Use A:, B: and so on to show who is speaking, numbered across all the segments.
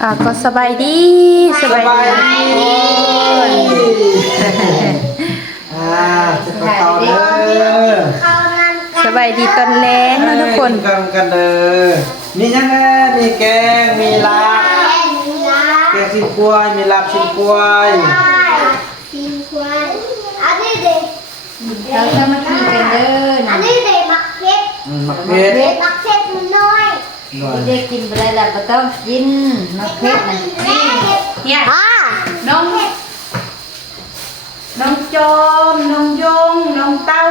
A: อ่าก็สบายดีสบายดี
B: อ่าจะไปต่อเด้อ
C: เขานั่น
A: สบายดีตอนแรงเนาะทุกคน
B: กิกันกันเด้อมีหยังไงมีแกงมีลาบ
C: แอนมีลา
B: แกงชิ้นกล้วยมีลาบชิ้นกล้วย
C: ทีมควายอันนี้เด็ก
D: เราจะมากินกันเด้อ
C: อั
D: นะ
C: นนี้เด็กมักเพชร
B: อืมมะเขือ
C: เด็กมักเพชรมันน้อย
B: หน่อย
D: เด็กกินไปแล้วล่ะก็ต้องกินมะเขือมัน
C: แม่เพชร
A: เนี่ย
C: อ่า
A: น้องน้องจอมน้องยงน้องเต้า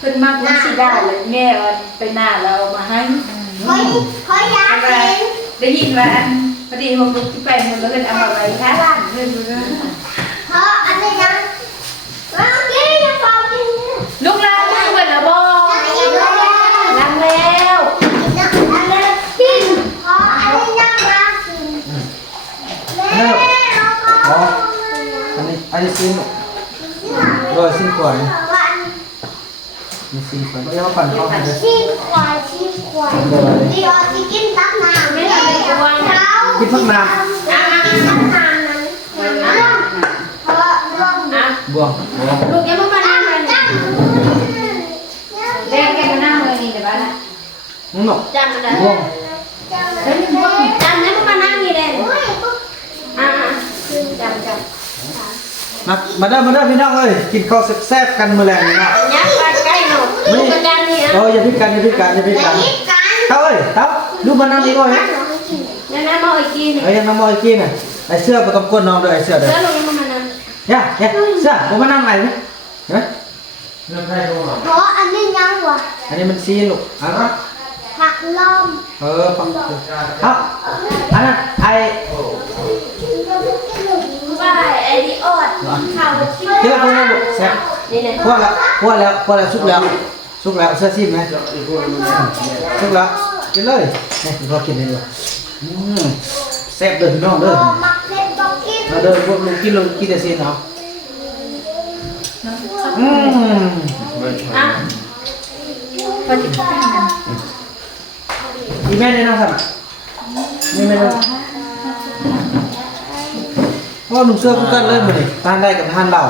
A: เป็นมากวันสิดาเลยแม่ว่าไปหน้าเราเอามาให้
C: คอยคอยอยาก
A: แต่ว่า
C: เห็น
A: ได้ยินว่าอันพอดีผมลุกที่ไปมันก็เลยเอามาไว้ค่ะบ้านเพื่อนเพื่อน
C: เพราะอันนี้ยังว่ากินยังพอกิน
A: ลูกหลานลูกเหมือนระบอ
C: ยังแล้ว
A: ล้างแล้ว
C: อันนี้กินเพราะอันนี้ยังมากิน แม่เราก็
B: อ๋ออันนี้อันนี้ชิ้นเออชิ้นกล้วย
C: วัน
B: มีชิ้นกล้วยไม่เอาปั่นเข้าไปเลย
C: ชิมควายชิมควายดีออที่กินตักน้ำไม่ได้ตัวเขา
B: กินพักน้
C: ตักน้ำนั้นน้ำนั้นเพราะลงำ
B: บวงบวง
D: ลูกยังไม่มานั่งเลย
C: จัง
D: แดงแกก็นั่งเลยนี่เดี๋ยวบ้านละ
B: มึงหนก
D: จำมันได้
B: บวง
C: จัง
D: เฮ้ยพวกจำยังไม่มานั่งนี่เด่น
C: โอ้ยปุ๊บ
D: อ่าจำจำ
B: มามาเด้อมาเด้อพี่น้องเอ้ยกินข้าวแซ่บๆกันมื้อแรงนี่นะ
D: ยักษ์ไปใกล้หนูลูกกระดานนี่
B: เอ
D: อะ
B: ออย่าพิการอย่าพิการอย่าพิ
C: แต่
B: การ
C: ยิบกัน
B: เอ้ยครับดูมานั่งนี่ก่อนนะ
D: ยังไงมาอีกทีนี่
B: ไอ้ยังน้ำมอยกี้น่ะไอ้เสื้อก็ต้องก้นน้องด้วยไอ้เสื้อเด้อ
D: แล้วลูกยังไม่มานั่ง
B: ย่าย่าเสื้อผมมานั่งไหนไหมเห็นไหมเรื่องใครรู้
C: เพราะอันนี้ยังวะ
B: อันนี้มันซีนลูกอะครับ
C: ผักลม
B: เออฟังครับอันนั้นไอ้
D: บ้าไอ้ดิออดข้าวกิน
B: เที่ยวพวกนั้นลูกแซ่บ
D: นี่เนี่ย
B: พวกแล้วพวกแล้วพวกแล้วสุกแล้วสุกแล้วเสื้อซีนไหมสุกแล้วกินเลยนี่พอกินเลยลูกอืมแซ่บเด้อพี่น้องเด้อ
C: มาเดิน
B: มาเด้อพวกลูกกินลูกกินแต่ซีนเอาอืม
D: อะ
A: พอดีข้าวนั่น
B: อีแม่ได้นั่งสัมนี่แม่นั่ง ว่าหนุ่มเสื้อคู่กันเลยมาดิทานได้กับทานเรา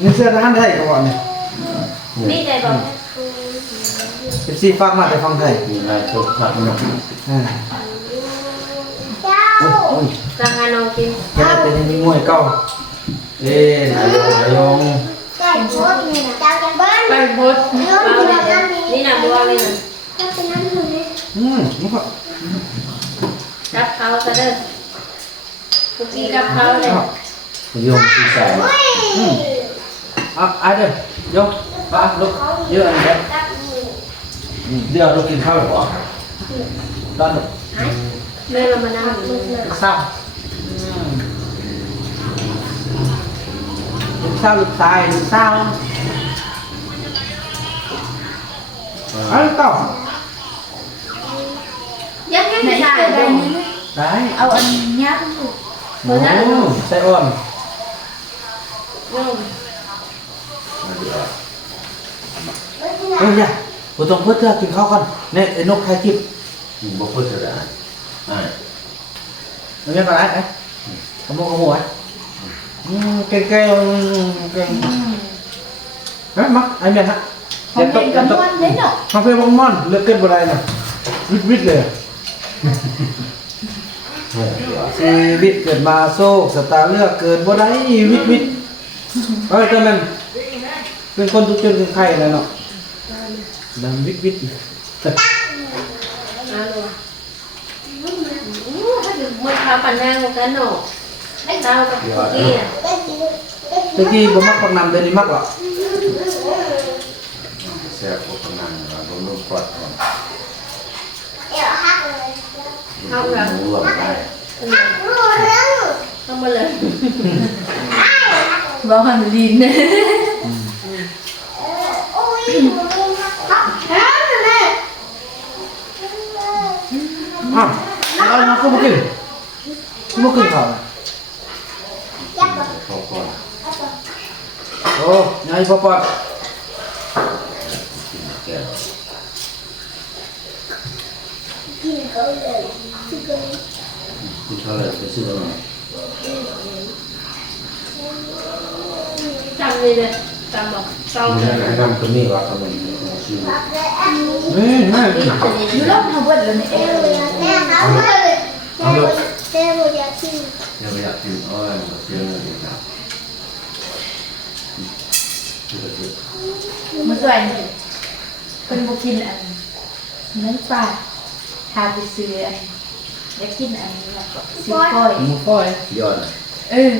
B: หนุ่มเสื้อทานได้กับบ่เนี่ย
D: นี่ใจบอก
B: เอฟซีฟังมาแต่ฟังไทย
E: มีลายโชว์ครับเนาะ
B: อ่า
C: เจ้า
B: โอ้ย
D: กลางงานนอนกิน
B: แกได้เป็นนี่มวยเก่า
E: เอ๊ะนายกนายง
C: ไก่โคตรนี่นะเจ้าจะเบิ้ล
A: ไปพด
C: เรื่องที่แบบนั้นนี่
D: นี่นะบัวเลยนะ
C: เจ้าเป็นนั้นอยู่นี่
B: อืมมันก็
D: รับเขาซะเด้อ คุกกี้กับเขาเลย
E: โยมที่ใส่
C: เฮ้ย
B: เอาอะเด้อยกอะลูกเยอะอันนี้
C: จับมือ
E: เดี๋ยวเรากินข้าวหรอ
B: ด้านลูก
D: แม่เรามานั่งอยู่นี่
B: ลูกสาวลูกสาวลูกชายลูกสาวเอาลูกต่อ
D: ยังยัง
A: ไหน
D: ไม่
A: เกิ
D: ได้
A: ดอะไร
D: เลย
A: นี้นะ
B: ได้
A: เอาอันยักษ์
B: โอ้ใส่อ่อนเอ้ยอย่าผมต้องเพื่อเธอกินข้าวก่อนเนี่ยไอ้นกไทยทิพย์
E: กินบ่เพื่อจะได้อ่า
B: มันยังไงไอ้ขโมยขโมยอืมเก่งเก่งเก่งเฮ้ยมักไอ้เมียฮะ
A: ของเด็กกับนวลเลยเนาะ
B: คาเฟ่บองมอนเลือกเกินบ่ได้น่ะวิทวิทเลย
E: เฮ้ยเดี๋ยว
B: ชีวิตเกิดมาโซกสตาเลือกเกินบ่ได้วิทวิทเอ้ยตอนนั้นเป็นคนทุกข์จนถึงไข่แล้วเนาะดังวิทวิท
D: เอาลูกอู้ถ้าถึงมือเขาปันแงกันเนาะไอ้เต้ากับคุกกี้อะ
B: ตะกี้บ่มักปักนำเดี๋ยวนี้มักหรอ
E: แซ่บพวกกำนันเราบำรุงปอดก่อน
C: เดี๋ยวหักเลย
E: บำรุงรวมได้
C: หักรู้เรื่อง
D: ต้องมา เลย
A: บอกหันลิน
C: โอ้ยหนูลืมหักหักแค่นั้นเลย
B: อ้าวเอามาก็บ่กินบ่กินข้าว
C: ยับก่อน
E: เข้าก่อน
B: โอ้ยายพ่อปอด
E: กินแก้ว
C: กินเขาเลยสิเกิน
E: คุณเท่าไรไปซื้อมา
D: จำเลยเลยจำบอกเศร้า
E: ไม่
D: ย
E: ได้ทำตัวนี้ว่าขนมซื้อ
C: รับเลยอันนี้
B: นี่แม่
D: นี่จะนี่
A: อยู่รอบทางเบิดแล้วนี่
C: เต้บุญแม่ครับเต้บุญเต้บุญยาที่
E: อย่อยากกินอ้อยมาซื้อเงินดีครับ
A: มันสวยนี่เป็นบ่กินอันนั้นปลาทาไปซื้ออัน อยากกินอันนี้แหละซื้อก้อย
B: หมูฝอย
E: ยอด
A: เออ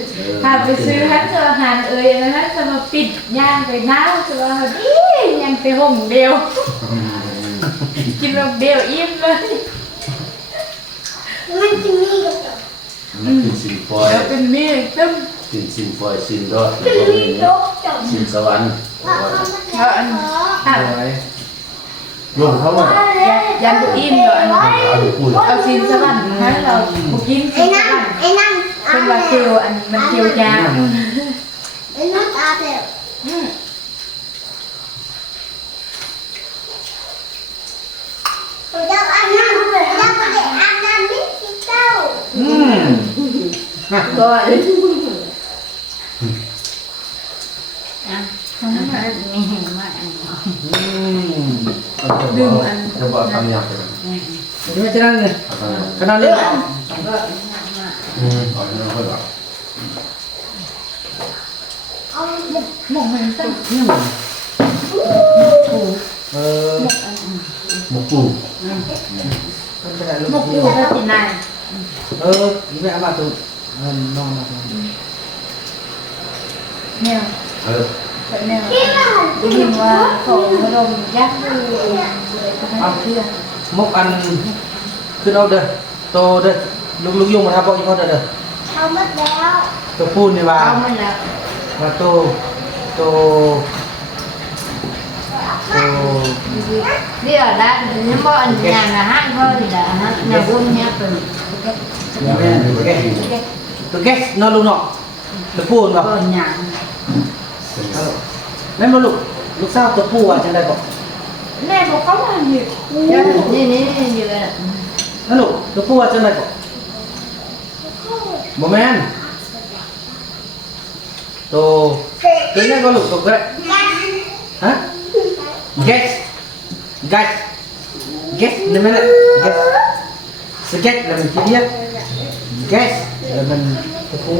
A: ถ้าไปซื้อฮันเจออาหารเอ่ยนะฮะจะมาปิดย่างไปน้าวจะว่าดียังไปห้องเดียว กินแบบเดียวอิ่มเลย
C: มันจะมีกับตัว
E: มันกินสินฟอย
A: แล้วเป็นมีดตึ้ม
E: กินสินฟอยสินรอด
C: จะมีโต๊ะจับ
E: สินสวรรค์
C: ว่าเขามาแล้ว
A: ถ้า
B: ฝอย
E: รวมเขาว่า
A: ยันบุอิ่มเลยอัน
E: เอาดูพูด
A: เอาสินสวรรค์ให้เราบุกิน
C: ไอ้
A: สินส
C: นั่
A: วรรค์
C: ไอ้นั่
A: เป็นว่าเกียวอัน มันเกียวยา
C: ไอ้นั่อาเบล
A: อืม
C: ผมจะอันนั้นผมจะไปอันนั้นมิสเต้า
B: อืม
A: ก็เลย
B: อืม
A: ดึงอัน
E: จะบอกทำยังไง
B: เดี๋ยวจะนั่งเลย
E: ทำยังไง
B: ขนาดนี้
E: อืมเอาเนื้อเขาแบบ
C: เอา
A: หมกมันตั้ง
B: อืมเออ
E: หมูปู
B: มันเป็นอะไรลู
A: หมกอยู่ก็กินนาย
B: เออนี่แม่เอามาตัวเออน้องมาตัว
A: แนว
E: เออ
A: แบบแนว
C: ที่มัน
A: ได้ยินว่าของพระดมยักษ์อยู่เลยก็ให้เพื่อน
B: มกอันขึ้นเอาเด้อโตเด้อลูกลูกยุ่งมาทับบอกอีกคนเด้อเด้อ
C: เอาหมดแล้ว
B: ตัวพูดนี่ว่า
A: เอามันแล้ว
B: ว่าโตโตโต
F: เดี๋ยวละนี่บ่อันยางนะฮะบ่ดีละฮะอย่าบุญเนี่ยเป็น
B: แม่ตัวแก่ตัวแก่นอนลูกเนาะตัวพูดเนาะ
F: บ่ยาง
B: แม่มาลูกลูกสาวตัวผู้อะจังได้บอก
A: แม่บอกเขาว่าอยู่
F: นี่นี่อยู่ละ
B: นั่นลูกตัวผู้อะจังได้บอกบ่แม่นตัวตัวนี้ก็ลูกตัวก็ได้ฮะ guess guys guess นี่มัน guess สเก็ตแล้วมันคิดเยอะ guess แล้วมันตัวผู้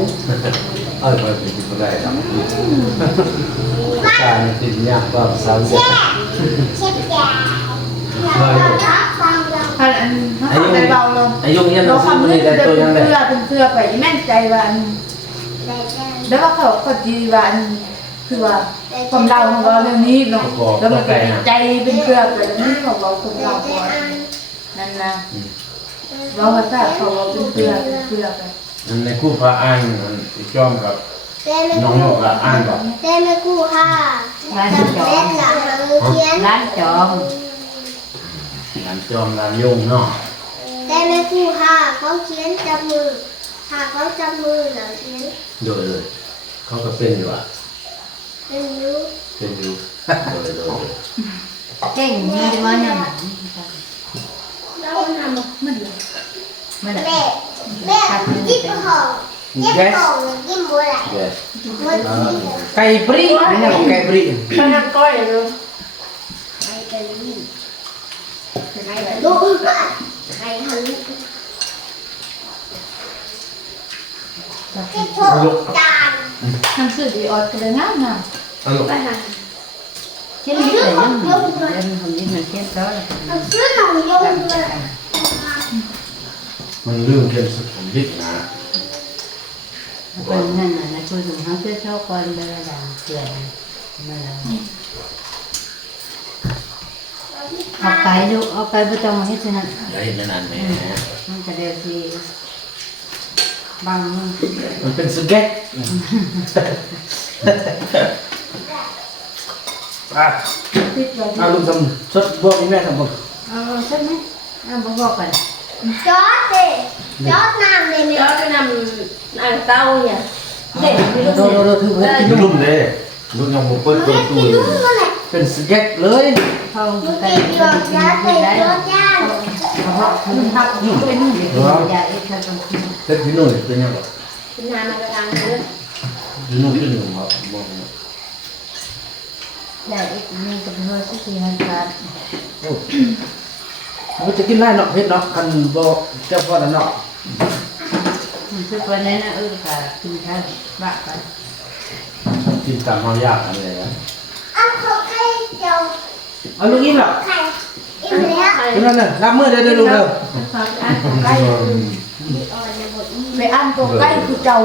E: เออไปกินก็ได้ครับการติดยากก็สาวเสีย
C: เช็ดแก่เรารับฟังเรา
A: พันอันเขาไปเบาลง
B: อายุยัง
A: เรา
B: ซื้อ
A: คำ
B: มัน
A: นึง
B: ได้
A: เดิ
B: ตัวนยังไง
A: เพื่อเป็นเพื่อไปแม่นใจว่าอัน
C: ได้ได้
A: แล้วก็เขาก็จีว่าอันคือว่าความเราของเราเรื่องนี้เนาะแล้วมันก็ใจเป็นเพื่อไปแล้วนี่ของเราของเราก่อนนั่นนะเราภาษาเขาเราเป็นเพื่อเป็นเพื่อไป
E: ในคู่พระอ่านอีกจ้อมกับ
C: เต้ไม่
E: น้อง
C: กู้
E: โยกละอ่านก่อน
C: เต้ไม่กู้ค่ะจำเป็นหลังมือเขียน
F: ร้านจอม
E: งานจอมงานยุ่งเนาะ
C: เต้ไม่กู้ค่ะเขาเขียนจับมือหากเขาจับมือหลังเขียน
E: โดยเลยเขาก็เป็นอยู่อะ
C: เป็นรู้
E: เป็นอยู่โดยโดย
F: เก่งนี่บ่เนี่ย
C: เราทำ
A: มันเลย
F: มัน
C: แม่แม่จิ้มของจิ้มของจิ้มบัวไหล
E: แย่
C: มันจิ้ม
B: ไก่ปรีนี่นะไก่ปรี
A: เขาทำก้อยเลย
C: ลูกใครทำลูกที่ถูกจาน
A: ทำสื่อดีออดกันเลยงาม งาม
E: เอาลูก
A: ไปหา
F: เช่นนี้เลยยังเป็นคนนี้มันเช่นแล้ว
C: ซื้อหนองยงเลย
E: มันเรื่องเกี่ยวกับผมยิดนะ
F: เป็นนั่นน่ะนะคือถึงเขาจะชอบคนเดินด่าเกลือนั่นแหละเอาไปดูเอาไปบ่ต้องมาเฮ็ดนั่น
E: ได้เห็นนานไหม
F: มันจะได้ที่บาง
B: มันเป็นสเก็ตอะ
A: ติดไว้
B: เอาลูกทำสดบวกนี่แม่ทำบ่
F: เอาใช่ไหมเอาบ่บอกกัน
C: จอดเลยจอดน้ำเลยไหม
D: เจ้าจะนำอ่างเต้าเนี่ยเด็กไม่
B: โด
D: รู้
B: น โดนโดนถือเพิ่น
E: กินลุ่มเลยลูกยังบ่เปิดตัวตู้
C: กิน
E: อยู่
C: ลูกเลย
B: เป็นสเก็ตเลย
F: เขา
C: ลูก
F: ไป
C: กินจอดจอดเลยจอดจาน
B: เเพ
F: ราะคุณทักอยู่เป็นอย่าเอ็ดทำตรงนี้
E: เซ็ตที่นู่นเป็นยังไง
D: เป็นงานมากระทางเด้อ
E: ที่นู่นที่หนึ่งครับมอง
F: อย่าเอ็ดมีกับเธอสักทีมันการ
B: โอ้ มันจะกินได้เนาะเผ็ดเนาะคันบ่เจ้าพ่อนั่นเนาะ
F: มันคือวันนั้นนะเออค่ะกินข้าวบ้าไป
E: กินตามความยากอะไรนะ
C: เอาของใครเดี๋ยว
B: เอาลูกอิ่มแล้ว
C: ใครอีกแล้ว
D: ใคร
B: กินแล้วเนี่ยรับมือเด้อเด้อลูกเด้อ
A: ความอันของใกล้
C: มีออยในบทนี้
A: ไปอันตัวใกล้คือเจ้า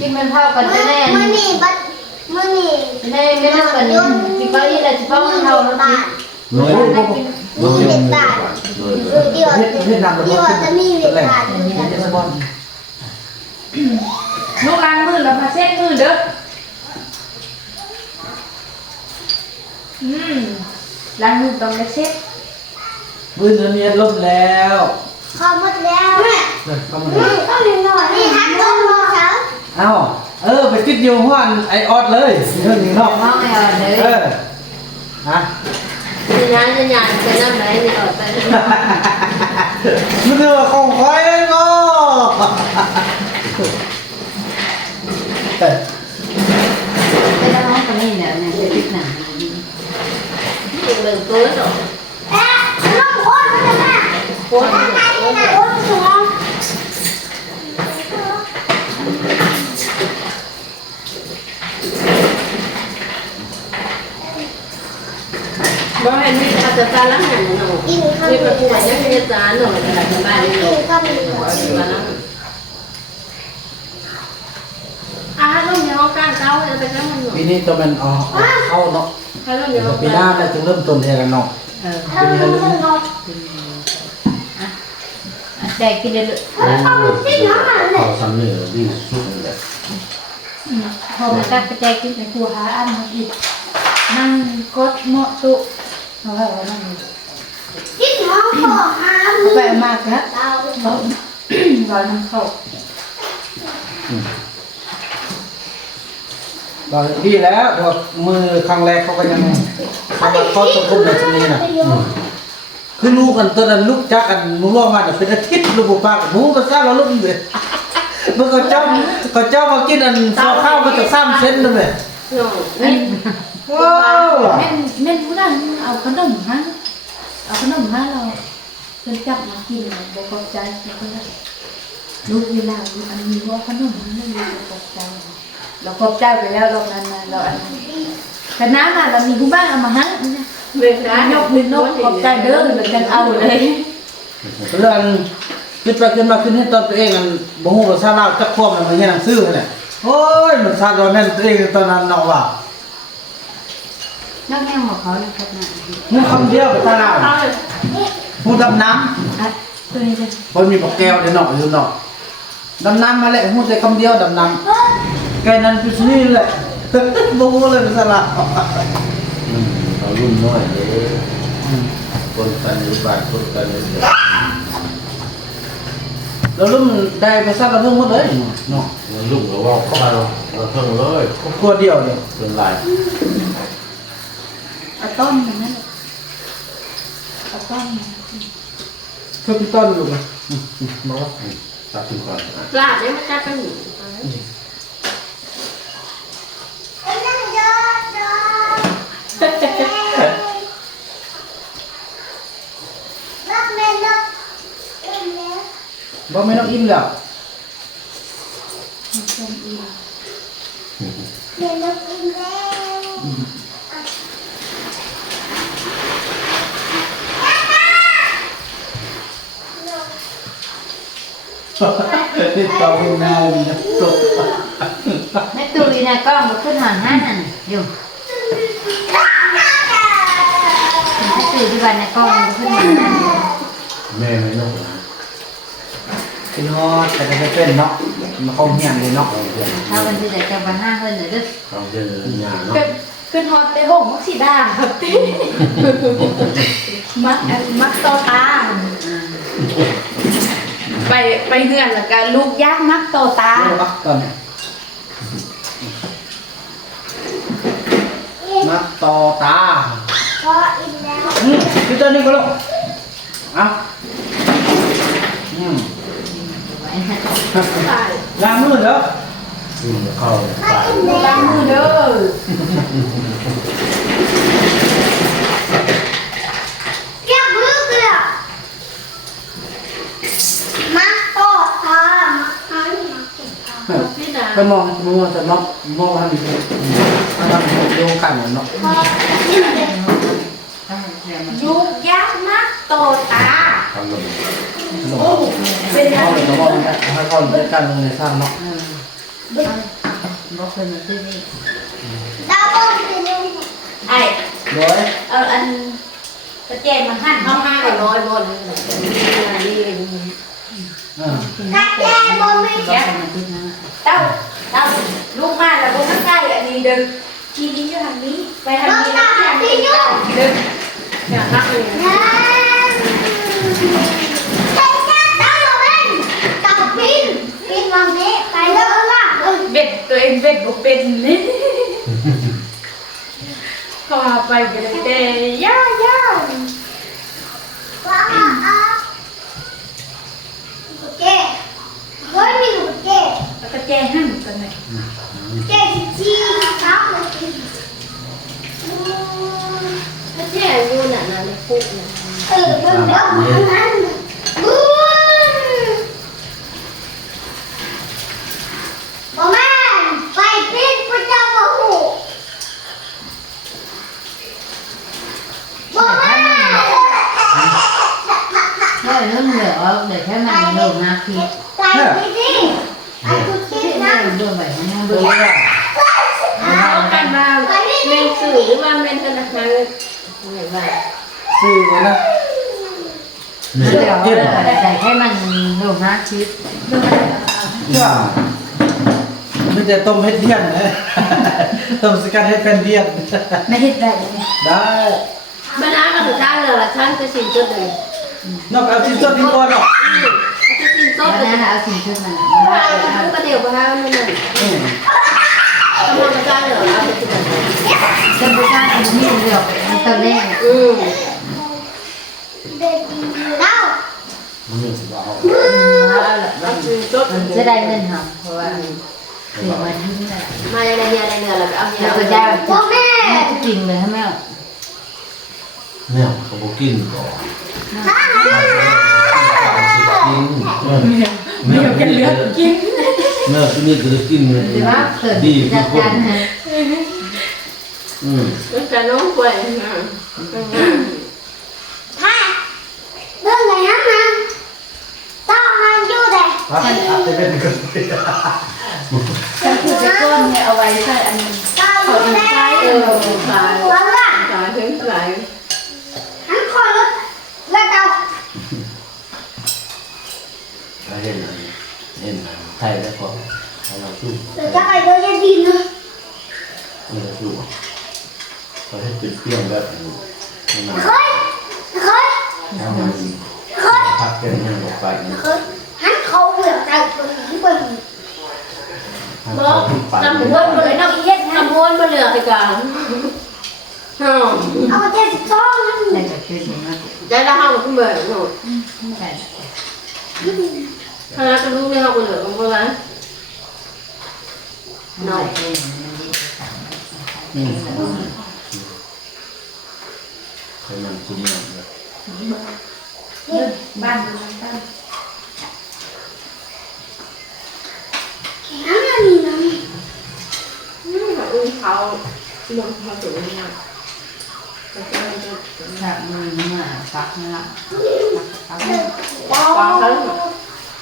F: กินมันเท่ากันแน่
C: มือนี่บัดมือนี่
F: แน่ไม่ต้องกันกินไปนี่แหละที่พ่อมันเท่าแล้ว
C: บา
F: กิน
C: ท
E: น้ อย
B: โอ้โห
E: น้อยเบาเลย
C: เดี๋ยวเดี๋ยวจะมีเวลา
B: เดี๋ยวสบอน
A: ลูกล้างมือแล้วมาเช็ดมือเด้ออืมล้างมือต้องไปเช็ด
B: มื้อนี้ล่มแล้ว
C: พอหมดแล้วแม่
B: เด้อเข้ามา
C: ก็เลยนอนนี่ฮักต้นมอเช้า
B: เอ้าเออไปติดอยู่ห้อนไอออดเลยเรื่องนี้เนาะ
F: มองไอ้อ่อนเล
B: เออฮะ
D: เป็นงานเป็นงานเป็นน้ำไหนนี่ออกไป
B: มันเรื่องข
D: อ
C: ง
D: บอกให้มีอาจจะการล้างหันหนู
C: กินข้าว
D: มีประ
C: ยว
D: กวดยังมีจานหนูแต่ละบ้านนี่
C: กินข้าวเหนียว
D: มาแล้วอ่าลูกในห้องการเก้าจะไปใช้มันหนู
B: ปีนี้ตัวมันอาเอาเนาะ
D: ถ้าลูกในห้อง
B: ปีหน้าเลยจะเริ่มต้นเรียนกันเนาะ
F: เออ
C: ถ้ามันมันนอน
F: แต่กินเลย
E: เขาซ้ำเนี่ยดีสุดเลย
A: อืมพอมาตักกระแจกินในครัวหาอันมาอีกนั่งกดเหมาะตุ เอาไว้ว่านั่ง
C: กินห้องขอหา
A: เอาไปมากนะ
C: เรา
A: เราเราน้ำเข้า
B: ก็ดีแล้วเดี๋ยวมือครั้งแรกเขาก็ยังเขาก็เขาจะคุมในตรงนี้น่ะคือลูกกันตอนนั้นลูกจักกันลูกร่วงมาแต่เป็นอาทิตย์ลูกป้ากับลูกก็ทราบแล้วลูกเลยมันก็เจ้าก็เจ้ามากินอันข้าวข้าวมันจะซ้ำเส้น เลย
D: หนูนี่
B: ว้าว
A: แม่นแม่นผู้นั้นเอาขนมฮะเอาขนมฮะเราเป็นจับมากินบอกขอบใจแล้วก็ลูกเวลาอันนี้ว่าขนมมันไม่มีขอบใจเราขอบใจไปแล้วรอบนั้นนะเราอันแต่น้ำน่ะเรามีผู้บ้านเอามาให้นะ
D: เวลาน
A: กมือนกขอบใจเด้อเหมือนกันเอาเลย
B: เรื่องขึ้นไปขึ้นมาขึ้นให้ตอนตัวเองอันบ่ฮู้ว่าซาลาวจักควบมันมาเรียนหนังสือเนี่ย โอ้ยมันซาดอนแม่นตัวเองตอนนั้นเนาะว่า
F: นักแง่ของเขานะครับนะ
B: ฮู้คำเดียวไปซาลาว
D: เอาเลย
B: ฮู้ดำน้
A: อะตัวนี้จะำ
B: คนมีปอกแก้วเด้เนาะอยู่เนาะดำน้ำมาแหละฮู้แต่คำเดียวดำน้ำแค่นั้นคือนี่แหละบ่ฮู้เลยภาษาลาว
E: เรารุ่นน้อยเลยคนกันหรือบาทคนกันหรือ
B: แล้วรุ่นได้ภาษาละเพิ่งหมดเลยเนาะ
E: ลูกเราว่าเข้ามาเราเราเพิ่งเลย
B: ครอบครัวเดียวเนี่ย
E: เป็นลาย
A: เอาต้นอย่างนั้นเลยเอาต้น
B: เพิ่งต้นอยู่นะอืมอืมมาว่า
E: ตัดทิ้งก่อน
D: ปลาเนี่ยมันจะเป็นหนู
C: นั่งเยอะเยอะรักแม่รักแม่
B: บ่ไม่ต้องอิ่มแล้ว
C: แม่รักแม่
B: นี่เตาเป็นนาเลยนะตก
F: แม่ตุยนะกล้องมันขึ้นหันห้านั่นอยู่แม่ตุยที่บ้านนะกล้องมันขึ้นหันห้า
E: แม่ไม่นอกนะ
B: กินฮอดแต่ก็ไม่เป็นเนาะมาเข้าเฮียนเลยเนาะ
E: เราเรียน
F: ถ้าวันที่ไหนจะวันห้าเพิ่นเลยดึก
E: เราเรียนงานเนาะ
A: เป็นเป็นฮอตเตหงมักสีดาครับมักอันมักโตตาไปไปเฮือนแล้วกันลูกย่างมักโตตา
B: เรื่องมักตอนนี้มักต่อตา
C: พออิ่มแล้ว
B: อืมพี่เต้นนี่ก็ลูกเอาอืม
D: ตาย
B: ล้างมือแล้ว
E: อืมเข้าปาก
A: ล้างมือเด้อ
C: เก็บมือเกลือมาโตตามามาเก็บตา
D: พี่ดา
B: ไปมองมองแต่มองมองทำอยู่มาทำโยงกันเนาะ
C: พอกินเลย
A: ยุกยักษ์นักโตตา
E: ทำลง
A: โอ้เป็น
B: เขา
A: อะไร
B: เลยมองกันให้เขาเล่นกันในสร้างเนาะ
F: บ่เคยมาที่นี่
C: ดาวบ้องกินเลย
A: ไอ้
B: โดย
A: เอาอันกระเจมาหั่น
D: เข้า
A: เข้า
D: ห้า
A: ห้าง
D: กับร้อยบนนี่
B: อ่า
C: กระแจบอมไม่
F: บ่เคยมาที่นั่น
A: เต้าเต้าลูกมาแล้วก็ทั้งใกล้อันนี้เดินทีนี้อยู่ทางนี้ไปทางนี้แล้วทางนี้เดิน
D: อยากรักเลย
C: นะใช่ใช่ดาวเราเป็นเต่าปินปินวันนี้ไปเลยล่ะ
A: เบ็ดตัวเองเบ็ดบุเป็นเลยพอไปกันเลยแต่ย่าย่า
C: ว้าวอะโอเคเฮ้ยมีโอเค
A: แล้วก็แจหั่นกันเลย
C: เจ็ดจีครับเลย
D: ถ้าแช่อยู่น่ะนะในคุกเนี่ย
C: เออเดี๋ยวเดี๋ยวนั้นบูมบ่แม่ไปปินพระเจ้าบ่ฮู้บ่แม่
F: เฮ้ยเรื่องเหลือเดี๋ยวแค่มันโดนนาที
C: ไปดิดิไอ้กูคิด
F: ที่
C: นะ
F: นั่นด้วยไปนั่ง
B: โด
F: ด้วย
B: ยว่า
D: เอากันมาเมนสื่อหรือว่าเมนธนาคารไหนบ้าง
B: ซื้อไว้นะ
F: เดี๋ยวแต่แค่มันโดนนาที
B: ว่าไม่แต่ต้มเฮ็ดเดียนนะต้มสกัดเฮ็ดเป็นเดียน
A: ไม่เห็นได้เลย
B: ได้
D: บ้านน้าก็ถึงท่านเลยละท่านจะสินจุดเลย
B: นอกเอาชิ้นส่วนที่ก่อนเนาะ
D: จะสินจุด
F: แล้ว
D: เลย
F: นะเอาสิ่งที่มัน
D: เอากระเดียวไปให้มันนั่น
B: อืม
D: กำลัง จะการเหรอเอาไปที่ไหน
F: จะไปสร้างอันนี้เดียวตอนแรก
D: อืม
C: เด็กเล่า
E: มันมีสิบเอา
D: เอาสินจุด
F: มันจะได้เงินหอมเพราะว่าถึงวันที่นี่แหละ
D: มาในเนื้อในเนื้อเราไปเอาเนื้
F: แล้
D: อ
F: วก็
D: ไป
F: จะ
C: แม่
F: จะกินเลยใช่ไหม
E: เนี่ยเขาบอกกินก่อน
C: ฮ่าฮ่าฮ่า
E: กินเออ
A: เดี๋ยกันเลือกิน
E: เมื่อที่นี่ก็จะกิน
F: หรือว่าเกิด
E: ดีทุ
F: จาก
E: กค
F: กานร
E: อืม
D: มันจะน้องป่วยนะ
C: ฮ่าเรื่องไหนฮะมันต้องมันอยู่เด้
B: ครับอาจจะเป็นคน
A: ฉันคือจะก้อนเนี่ยเอาไว้ใส่อันนี้
C: ต้องอยู่เด้
D: เออขาย
C: หวังว่า
D: ขายถึงขาย
C: หันคอรถแล้วเอา
E: ถ้าเห็นอันเห็นอันไทยแล้วก็เอาเราสู้
C: เดี๋ยวจะไปเดี๋ยวจะดินนะ
E: เอาเราสู้เขาให้เป็นเปรี้ยวแบบนี้มัน
C: เฮ้ยเฮ้ย
E: ทำมัน
C: เฮ้ย
E: พักกันยังบอกไปนะ
C: เฮ้ยหันเขาเหลือใจเปิดเปิด
E: ถ้า
D: บอ
E: เขา
D: ก
E: ขึ้นไป
D: ตำรวจมาเลยนอกเย็ดตำรวจมาเหลือไปกันฮะ
C: เอาเจ็ดสิบสองนั่น
F: ได้แต่ขึ้นมา
D: ใจละห้าขึ้นเบอร์หนู
F: ใช่
D: ถ้ารักกันลูกไม่เอาไปเหลือมันก็ไร
F: น้อย
B: อืม
E: เคยมันกินอย่างเดียว
A: บ้านบ้านบ้าน
C: แข็งอันนี้นะ
D: นี่ค่ะอุ้งเขาลงเขาสูงมาก
F: สักมือมาฟักนะฟัก
C: ว้าว
D: วางเขา
A: เขาแปลงรูปหูนกเต้าเลย
D: โครงฟ้าตรงนี้จินโดนห้าชิ้นห้าบ้านที่บ้านอะไรที่ว่าเรายังมองกระซ้างอะไรกระซ้างจะเอา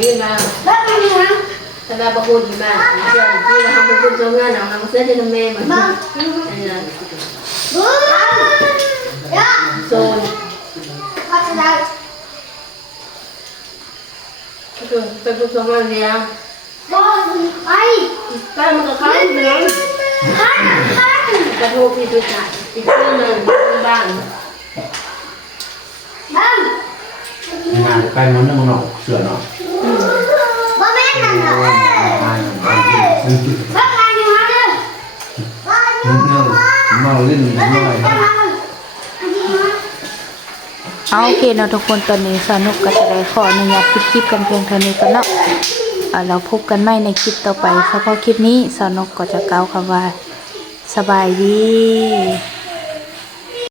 D: ยืนมาแล้
F: ว
D: มั
C: นอยู่นะ
D: แต่แบบประคุณมาเชื่อที่เราทำเป็นคุณทรงงานเราทำเสื้อที่ทำเมย์เหมือนกัน
C: บูยะ
D: โซน
C: พัฒนา
D: คือเป็นผู้ชมเรียน
C: บอลไป
D: ใกล้มันก็เข้าเมือง
C: พันพัน
D: กระโทกพี่ตัวจ่ายอีกชื่อหนึ่งบ้าน
C: บัง
E: งานใกล้มันนึงเนาะเสือเนาะ
C: บ่แม่นนั่นน่ะ
E: งานของมัน
C: บังงานอยู่ฮะเด้อบัง
E: นึงนึงมาเล่นนิดหน่อย
C: บัง
E: นะ
A: เอาโอเคเนาะทุกคนตอนนี้สนุกก็จะได้ขออนุญาตปิดคลิปกันเพียงเท่านี้ก่อนเนาะเราพบกันใหม่ในคลิปต่อไปเฉพาะคลิปนี้สนุกก็จะกล่าวคำว่า สบายดี